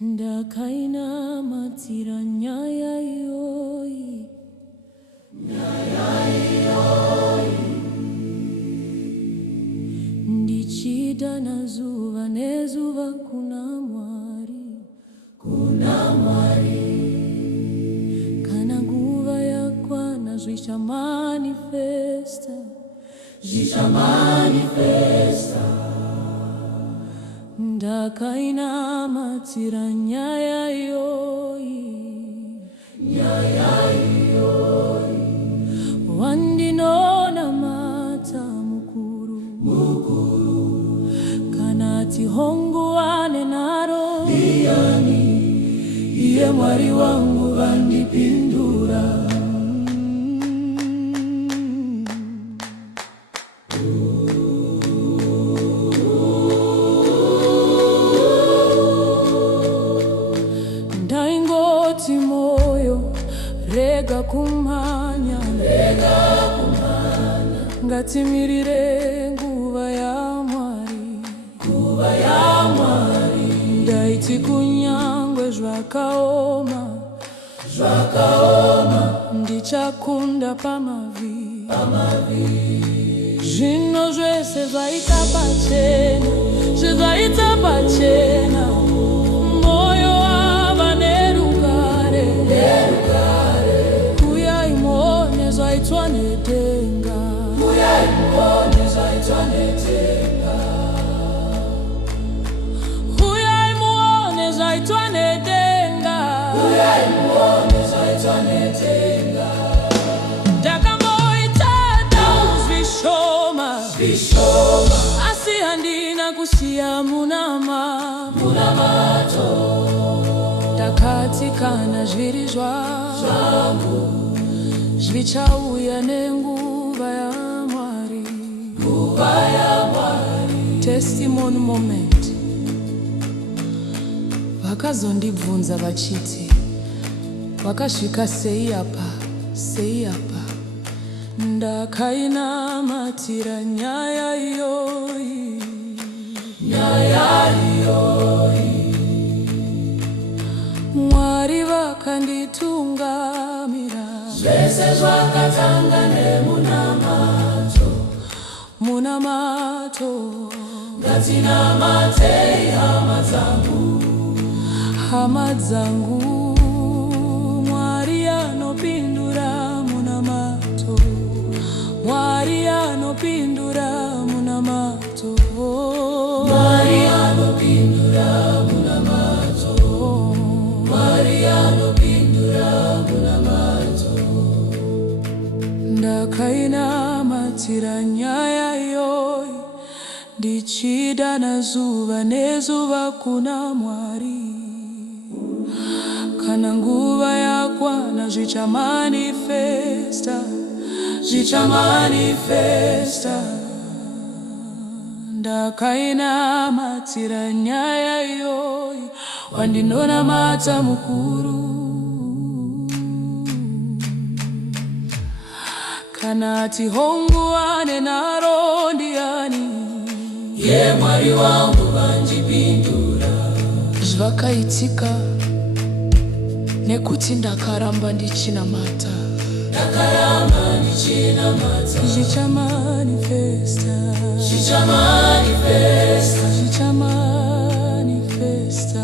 Ndakaina matira nyaya yoi ndichida na zuva nezuva kuna mwari kana nguva yakwana zvicha manifesta ndakaina matira nyaya yoi wandinona mata mukuru kana tihonguane naro ndiani iye mwari wangu vandipindura ndaingoti moyo rega kumanya ngatimirire nguva ya mwari ndaiti kunyangwe zvakaoma ndichakunda pamavi zvino zvese zvaita pachena moyo wava nerugare uyai muone zvaitwa nedenga uyai muone zvaitwa nedenga ndakamboita zvishoma asi handina kusiya munamato ndakati kana zviri zvangu zvichauya nenguva ya mwari testimony moment. Vakazondibvunza vachiti vakasvika sei apa ndakainamatira nyaya iyoyi mwari vakanditungamira zvese zvakatanga nemunamato ngatinamatei hama dzangu mwari anopindura munamato mwari anopindura munamato ndakainamatira nyaya yoyi ndichida na zuva nezuva kuna mwari kana nguva yakwana zvicha manifesta ndakainamatira nyaya yoyi wandinonamata mukuru kana tihonguane naro ndiani ye mwari wangu vandipindura zvakaitika nekuti ndakaramba ndichinamata zvicha manifesta Manifesta.